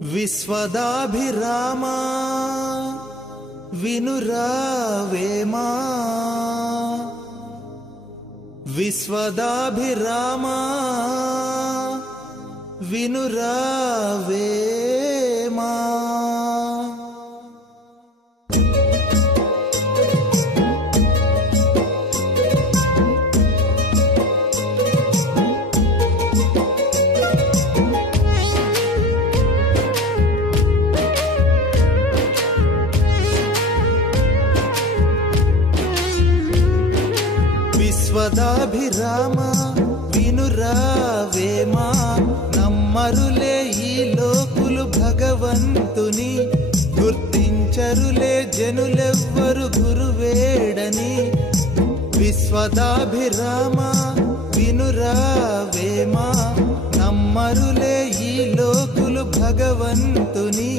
విశ్వదాభిరామా వినురావేమా విశ్వదాభిరామా వినురావేమా విశ్వదాభిరామా వినురావేమా నమ్మరులే ఈ లోకులు భగవంతుని గుర్తించరులే జనులెవ్వరు గురువేడని విశ్వదాభిరామా వినురావేమా నమ్మరులే ఈ లోకులు భగవంతుని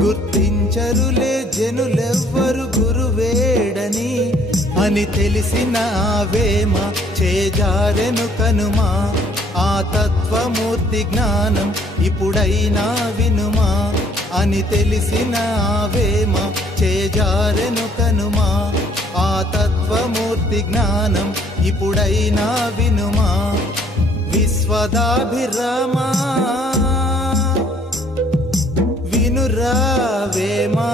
గుర్తించరులే జనులెవ్వరు గురువేడని అని తెలిసిన వేమ చేజారెను కనుమా ఆ తత్వమూర్తి జ్ఞానం ఇప్పుడైనా వినుమా అని తెలిసిన వేమ చేజారెను కనుమా ఆ తత్వమూర్తి జ్ఞానం ఇప్పుడైనా వినుమా విశ్వదాభిరామా వినురావేమా